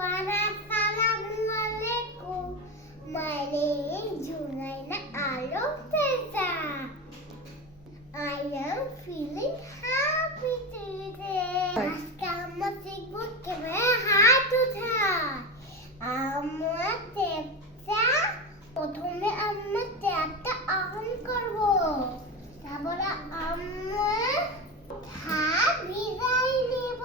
everyone. Assalamualaikum. My name is Junaina Aloteza. I am feeling happy today. আজকে আমরা শিখব কিভাবে হাত ওঠায়। আমরা টেপটা প্রথমে আমরা ট্যাপটা অন করব। তারপরে আমরা হাত ভিজাই নেব।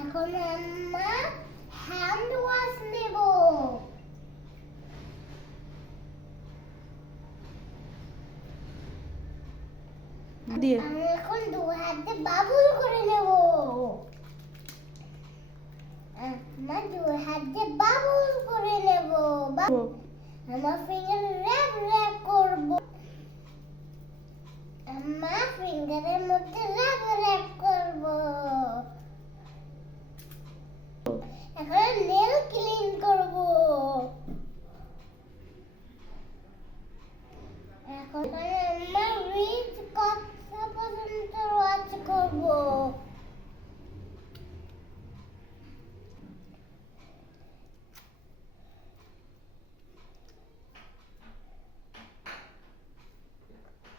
এখন আমরা হ্যান্ড ওয়াশ নেব। দিয়ে আমি এখন দু হাতে বাবুল করে নেব। আমার দু হাতে বাবুল করে নেব। আমার ফিঙ্গার র‍্যাপ র‍্যাপ করব। আমার ফিঙ্গারের মধ্যে র‍্যাপ র‍্যাপ করব। এখন নেল ক্লিন করব। এখন আমার রিচ কতটা পর্যন্ত ওয়াচ করব।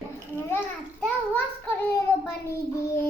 এখন হাতটা ওয়াশ করে নেব পানি দিয়ে।